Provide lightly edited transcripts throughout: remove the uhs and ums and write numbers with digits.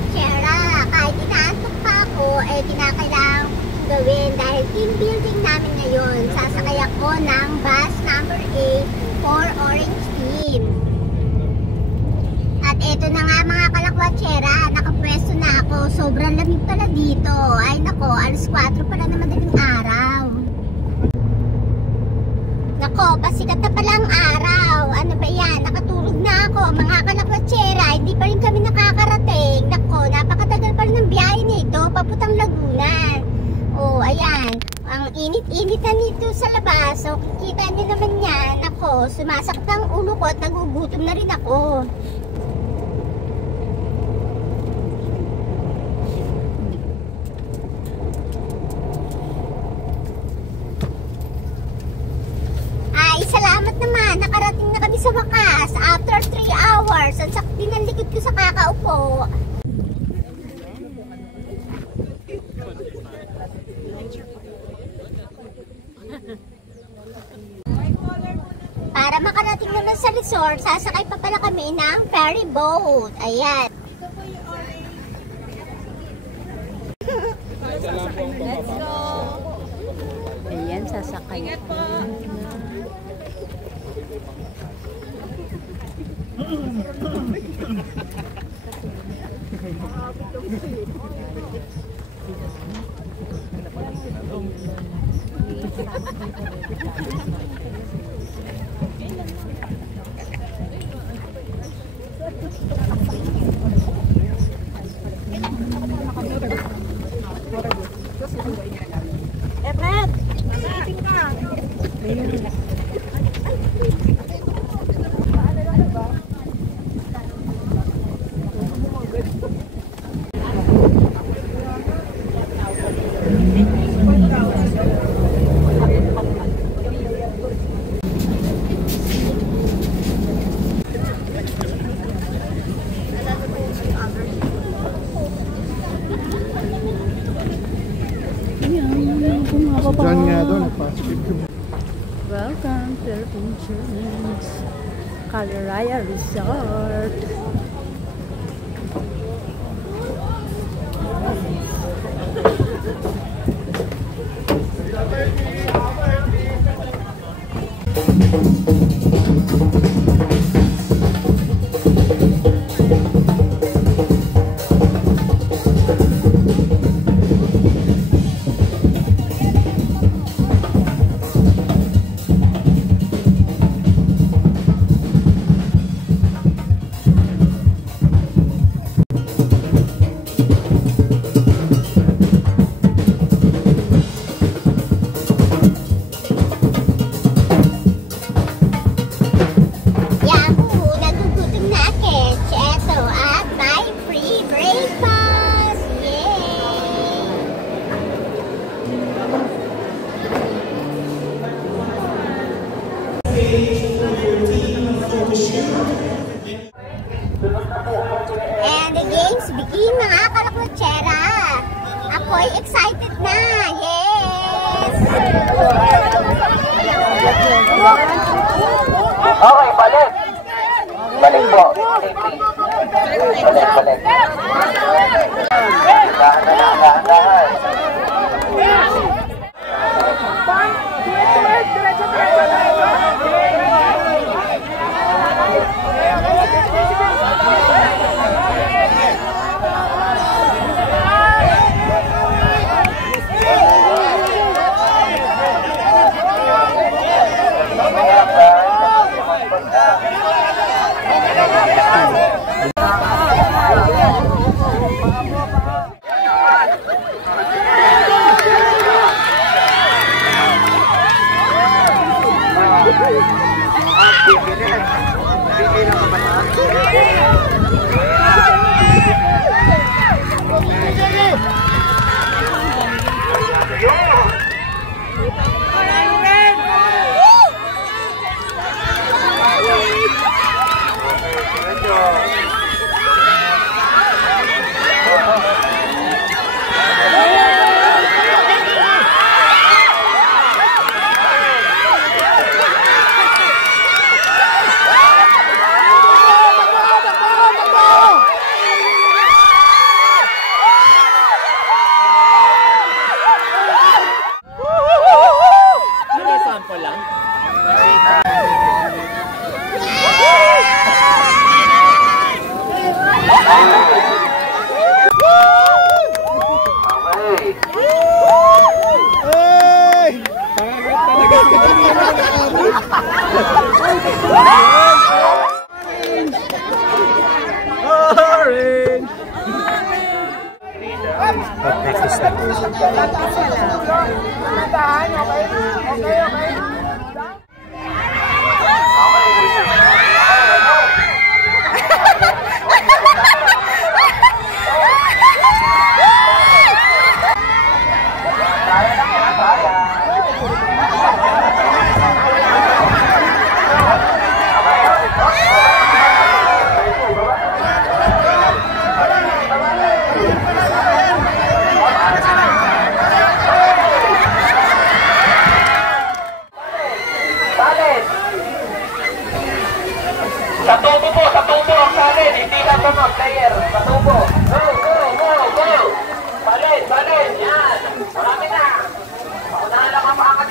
kalawatsera. Kahit inaantok pa ako, kinakailangan kong gawin dahil team building namin ngayon. Sasakay ako ng bus number 8 for Orange Team. At eto na nga mga kalawatsera, nakapwesto na ako. Sobrang lamig pala dito. Ay nako, alas 4 pala na madaling araw. Nako, pasikat na palang araw. Ano ba yan? Nakatulog na ako. Mga kalawatsera, hindi pa rin kami nakakarating. Nako, napakatagal pa rin ng biyahe nito, papuntang Laguna. Oh, ayan. Ang init-init na nito sa labas. So, kikita nyo naman yan. Nako, sumasakit ang ulo ko at nagugutom na rin ako. Salamat naman, nakarating na kami sa wakas after 3 hours. Ang sakit ng likod ko sa kakaupo. Para makarating naman sa resort, sasakay pa pala kami ng ferry boat. Ayan. Let's go. Ayan, sasakay. Ingat po. Welcome to Philippines, Caliraya Resort. And the games begin, mga kalawatsera. Ako'y excited na. Yes! Okay, balik. Balik po. Balik. Dahan-dahan. Patubo mo, player. Patubo. Go, go, go, go. Balit, balit. Yan. Marami na. Paunahan lang ang paangat.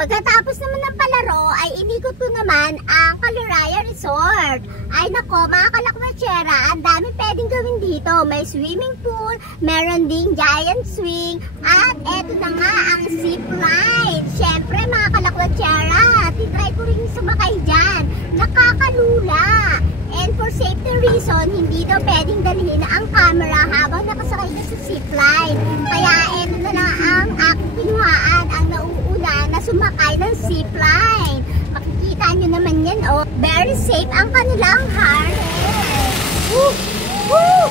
Pagkatapos naman ng palaro ay inikot ko naman ang Caliraya Resort. Ay nako mga kalakwatsera, ang dami pwedeng gawin dito. May swimming pool, meron ding giant swing, at eto na nga ang zip line. Siyempre mga kalakwatsera, titry ko rin sumakay dyan. Nakakalula. And for safety reason, hindi daw pwedeng dalhin ang camera habang nakasakay na sa zipline. Kaya eto na lang ang aking pinuhaan, ang nauuna na sumakay ng zipline. Makikita nyo naman yan, oh. Very safe ang kanilang harness. Woo! Woo!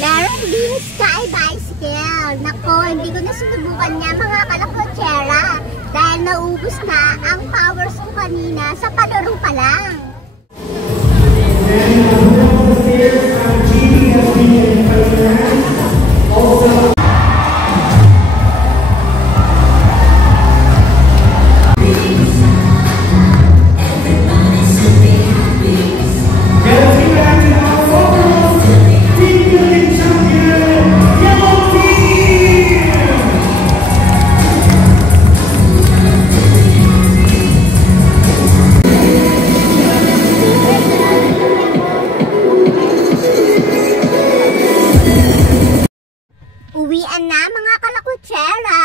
Meron din sky bicycle. Nako, hindi ko na sinubukan niya mga kalakwatsera dahil naubos na ang powers ko kanina sa palaro pa lang. Uwian na mga kalakwatsera.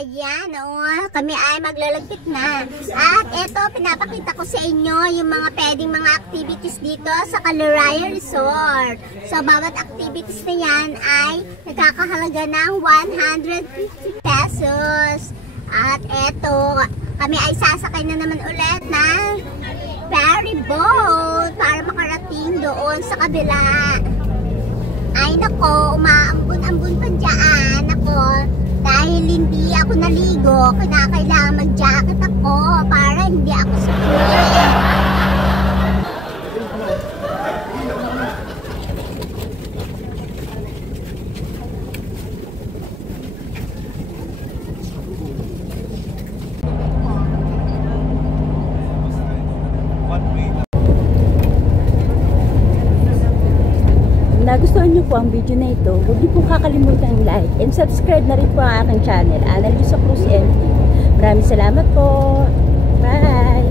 Ayan, oh, kami ay maglalagpit na. At eto, pinapakita ko sa inyo yung mga pwedeng mga activities dito sa Caliraya Resort. So, bawat activities na yan ay nagkakahalaga ng 150 pesos. At eto, kami ay sasakay na naman ulit ng ferry boat para makarating doon sa kabila. Ay nako, umaambun-ambun pa dyan ako. Dahil hindi ako naligo, kinakailangan mag-jacket ako para hindi ako sumulay. Nagustuhan niyo po ang video na ito, huwag niyo po kakalimutan like and subscribe na rin po ang aking channel, Annalisa Cruz MT. Maraming salamat po. Bye!